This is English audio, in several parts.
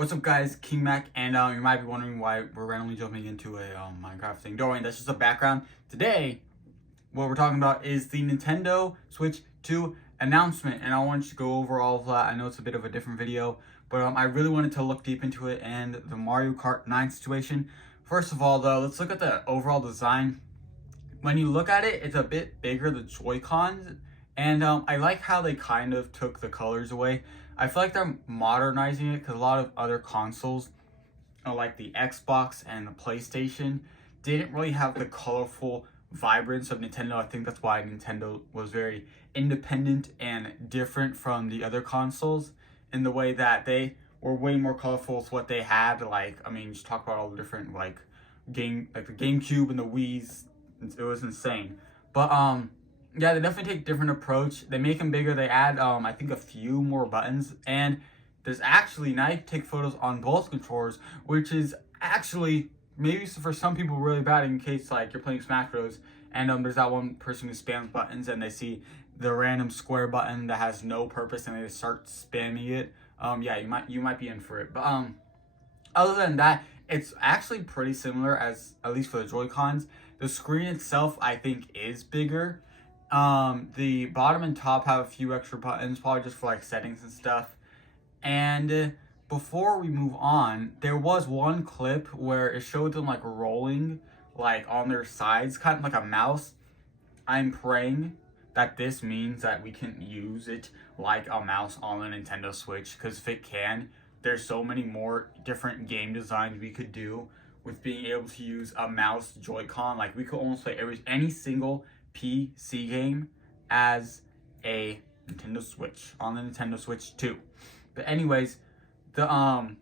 What's up, guys? King Mac, and you might be wondering why we're randomly jumping into a Minecraft thing. Don't worry, that's just a background. Today, what we're talking about is the Nintendo Switch 2 announcement, and I want you to go over all of that. I know it's a bit of a different video, but I really wanted to look deep into it and the Mario Kart 9 situation. First of all, though, let's look at the overall design. When you look at it, it's a bit bigger, the Joy-Cons, and I like how they kind of took the colors away. I feel like they're modernizing it because a lot of other consoles, like the Xbox and the PlayStation, didn't really have the colorful vibrance of Nintendo. I think that's why Nintendo was very independent and different from the other consoles in the way that they were way more colorful with what they had. Like, I mean, just talk about all the different like the GameCube and the Wii's. It was insane. But yeah, they definitely take a different approach. They make them bigger. They add I think a few more buttons, and there's actually now you can take photos on both controllers, which is actually maybe for some people really bad in case like you're playing Smash Bros. And there's that one person who spams buttons and they see the random square button that has no purpose and they start spamming it. Yeah, you might be in for it. But other than that, it's actually pretty similar as at least for the Joy-Cons. The screen itself, I think, is bigger. The bottom and top have a few extra buttons, probably just for like settings and stuff. And before we move on, there was one clip where it showed them like rolling like on their sides, kind of like a mouse. I'm praying that this means that we can use it like a mouse on the Nintendo Switch, because if it can, there's so many more different game designs we could do with being able to use a mouse Joy-Con. Like we could almost play any single PC game as a Nintendo Switch on the Nintendo Switch 2. But anyways, the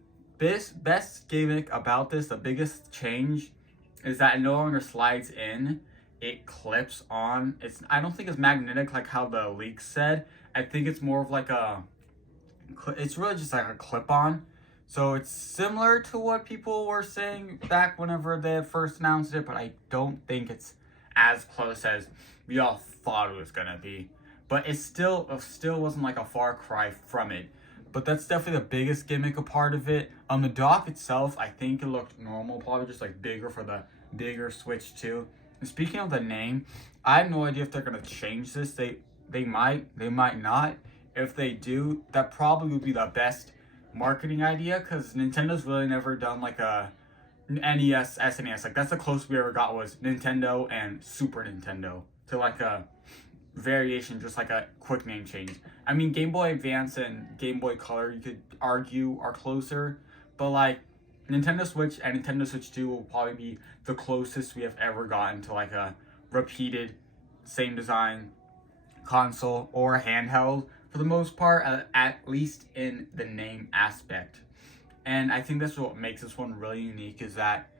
best gimmick about this, the biggest change, is that it no longer slides in. It clips on. I don't think it's magnetic like how the leaks said. I think it's more of like it's really just like a clip-on. So it's similar to what people were saying back whenever they had first announced it, but I don't think it's as close as we all thought it was gonna be. But it still wasn't like a far cry from it. But that's definitely the biggest gimmick a part of it. The dock itself, I think it looked normal, probably just like bigger for the bigger Switch 2. And speaking of the name, I have no idea if they're gonna change this. They might not. If they do, that probably would be the best marketing idea, because Nintendo's really never done like a NES, SNES. Like that's the closest we ever got was Nintendo and Super Nintendo to like a variation, just like a quick name change. I mean, Game Boy Advance and Game Boy Color, you could argue, are closer, but like Nintendo Switch and Nintendo Switch 2 will probably be the closest we have ever gotten to like a repeated same design console or handheld for the most part, at least in the name aspect. And I think that's what makes this one really unique, is that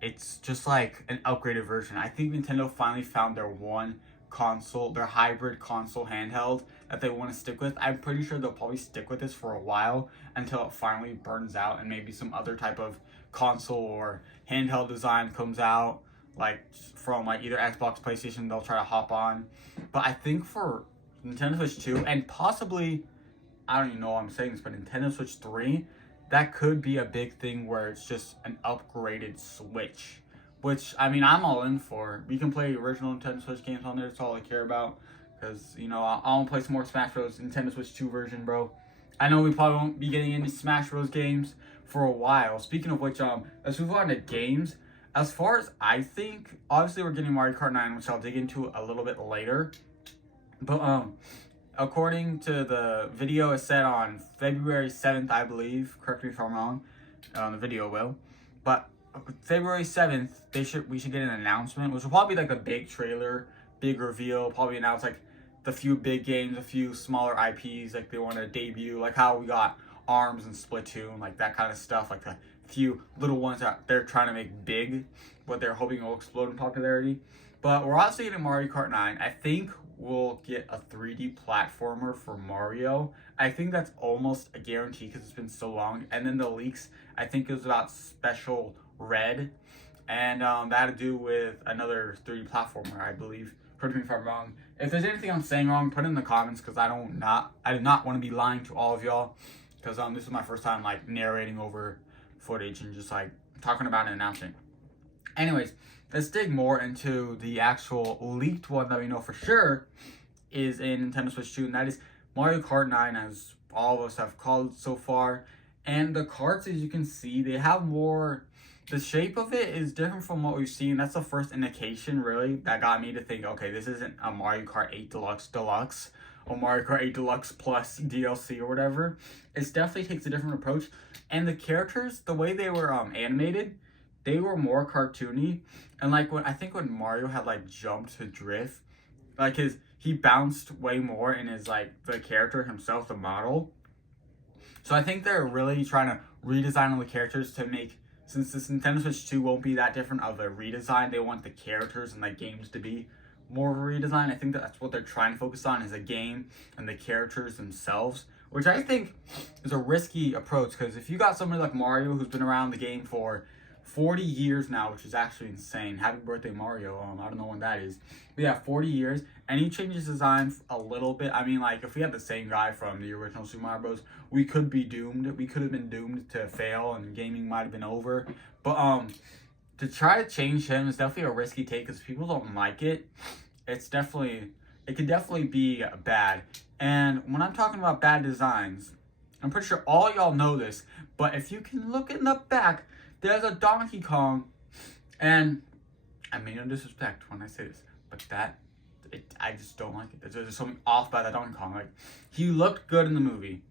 it's just like an upgraded version. I think Nintendo finally found their one console, their hybrid console handheld that they want to stick with. I'm pretty sure they'll probably stick with this for a while until it finally burns out and maybe some other type of console or handheld design comes out, like from like either Xbox, PlayStation, they'll try to hop on. But I think for Nintendo Switch 2 and possibly, I don't even know why I'm saying this, but Nintendo Switch 3, that could be a big thing where it's just an upgraded Switch. Which, I mean, I'm all in for. We can play original Nintendo Switch games on there. That's all I care about. Because, you know, I want to play some more Smash Bros. Nintendo Switch 2 version, bro. I know we probably won't be getting into Smash Bros. Games for a while. Speaking of which, let's move on to games. As far as I think, obviously we're getting Mario Kart 9, which I'll dig into a little bit later. But, according to the video, it said on February 7th, I believe. Correct me if I'm wrong. The video will. But February 7th, we should get an announcement, which will probably be like a big trailer, big reveal, probably announce like the few big games, a few smaller IPs like they want to debut, like how we got ARMS and Splatoon, like that kind of stuff, like a few little ones that they're trying to make big, what they're hoping will explode in popularity. But we're also getting Mario Kart 9. I think we'll get a 3D platformer for Mario. I think that's almost a guarantee because it's been so long. And then the leaks, I think it was about Special Red, and that had to do with another 3D platformer, I believe. Correct me if I'm wrong. If there's anything I'm saying wrong, put it in the comments, because I do not want to be lying to all of y'all. because this is my first time like narrating over footage and just like talking about an announcement. Anyways, let's dig more into the actual leaked one that we know for sure is in Nintendo Switch 2, and that is Mario Kart 9, as all of us have called it so far. And the carts, as you can see, they have more... The shape of it is different from what we've seen. That's the first indication, really, that got me to think, okay, this isn't a Mario Kart 8 Deluxe or Mario Kart 8 Deluxe Plus DLC or whatever. It definitely takes a different approach. And the characters, the way they were animated, they were more cartoony. And like when Mario had like jumped to drift, like he bounced way more in his like the character himself, the model. So I think they're really trying to redesign all the characters to make, since this Nintendo Switch 2 won't be that different of a redesign, they want the characters and the games to be more of a redesign. I think that's what they're trying to focus on, is a game and the characters themselves, which I think is a risky approach, because if you got somebody like Mario who's been around the game for 40 years now, which is actually insane. Happy birthday, Mario. I don't know when that is. But yeah, 40 years. And he changes design a little bit. I mean, like, if we had the same guy from the original Super Mario Bros., we could be doomed. We could have been doomed to fail, and gaming might have been over. But to try to change him is definitely a risky take, because people don't like it. It could definitely be bad. And when I'm talking about bad designs, I'm pretty sure all y'all know this, but if you can look in the back, there's a Donkey Kong, and I mean no disrespect when I say this, but I just don't like it. There's something off about that Donkey Kong. Like, he looked good in the movie.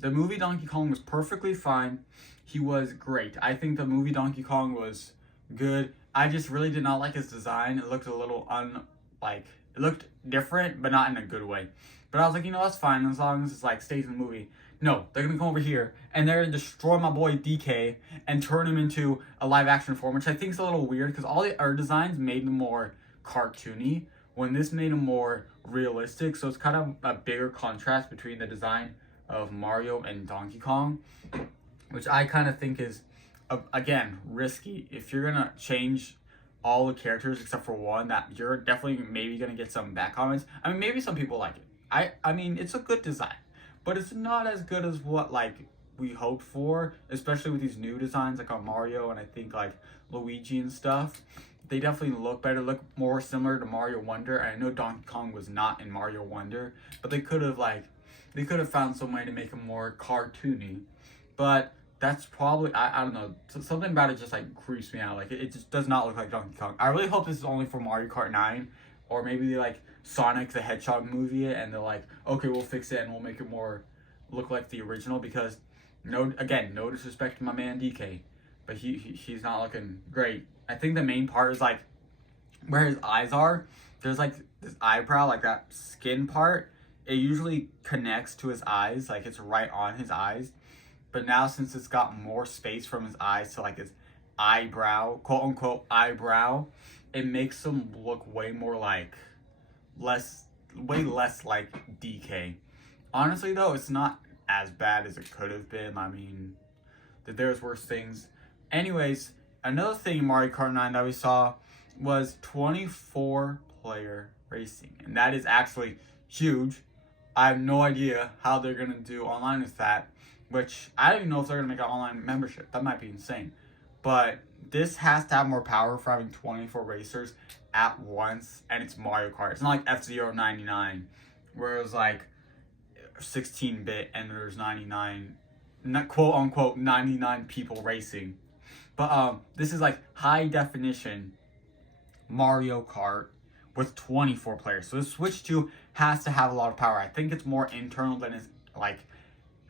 The movie Donkey Kong was perfectly fine. He was great. I think the movie Donkey Kong was good. I just really did not like his design. It looked a little it looked different, but not in a good way. But I was like, that's fine as long as it's like stays in the movie. No, they're gonna come over here and they're gonna destroy my boy DK and turn him into a live action form, which I think is a little weird, because all the art designs made him more cartoony when this made him more realistic. So it's kind of a bigger contrast between the design of Mario and Donkey Kong, which I kind of think is, again, risky. If you're gonna change all the characters except for one, that you're definitely maybe gonna get some bad comments. I mean, maybe some people like it. I mean, it's a good design, but it's not as good as what like we hoped for, especially with these new designs like on Mario and I think like Luigi and stuff. They definitely look better, look more similar to Mario Wonder. And I know Donkey Kong was not in Mario Wonder, but they could have found some way to make him more cartoony. But that's probably, I don't know, something about it just like creeps me out. Like it just does not look like Donkey Kong. I really hope this is only for Mario Kart 9, or maybe they like Sonic the Hedgehog movie it and they're like, okay, we'll fix it and we'll make it more look like the original, because no disrespect to my man DK, but he's not looking great. I think the main part is like where his eyes are. There's like this eyebrow, like that skin part. It usually connects to his eyes, like it's right on his eyes. But now since it's got more space from his eyes to like his eyebrow, quote unquote eyebrow, it makes him look way less like DK. Honestly though, it's not as bad as it could have been. I mean, there's worse things. Anyways, another thing in Mario Kart 9 that we saw was 24-player racing. And that is actually huge. I have no idea how they're going to do online with that, which I don't even know if they're going to make an online membership. That might be insane. But this has to have more power for having 24 racers at once, and it's Mario Kart. It's not like F-Zero 99, where it was like 16-bit and there's 99, quote unquote 99 people racing. But this is like high definition Mario Kart with 24 players. So the Switch 2 has to have a lot of power. I think it's more internal than it's like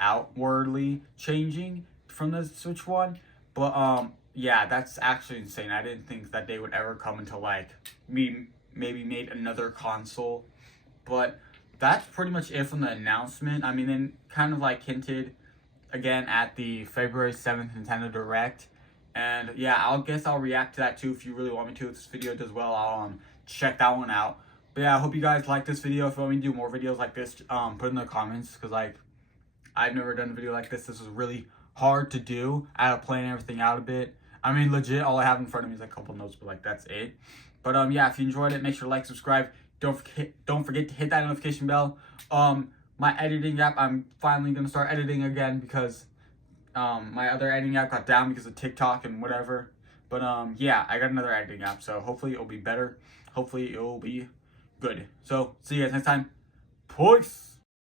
outwardly changing from the Switch 1. But yeah, that's actually insane. I didn't think that they would ever come into like maybe made another console. But that's pretty much it from the announcement. I mean, then kind of like hinted again at the February 7th Nintendo Direct. And yeah, I'll react to that too if you really want me to. If this video does well, I'll check that one out. But yeah, I hope you guys like this video. If you want me to do more videos like this, put in the comments, because like I've never done a video like this. This was really hard to do. I had to plan everything out a bit. I mean, legit, all I have in front of me is like a couple notes, but like that's it. But yeah, if you enjoyed it, make sure to like, subscribe. Don't forget to hit that notification bell. my editing app. I'm finally gonna start editing again because my other editing app got down because of TikTok and whatever. But yeah, I got another editing app, so hopefully it'll be better. Hopefully it'll be good. So see you guys next time. Peace.